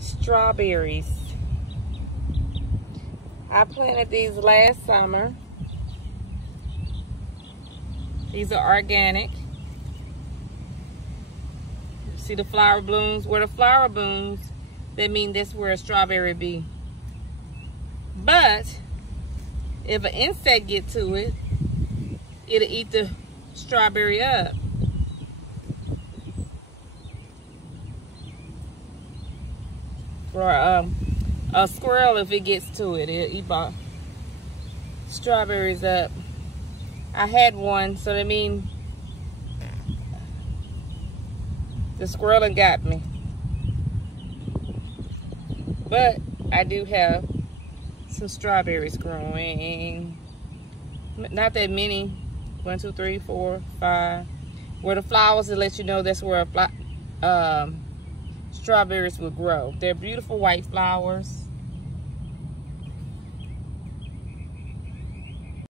Strawberries. I planted these last summer. These are organic. See the flower blooms? Where the flower blooms, that means that's where a strawberry be. But if an insect get to it, it'll eat the strawberry up. Or a squirrel, if it gets to it, it'll eat my strawberries up. I had one, so that means the squirrel done got me. But I do have some strawberries growing. Not that many. 1, 2, 3, 4, 5. Where the flowers will let you know that's where strawberries will grow. They're beautiful white flowers.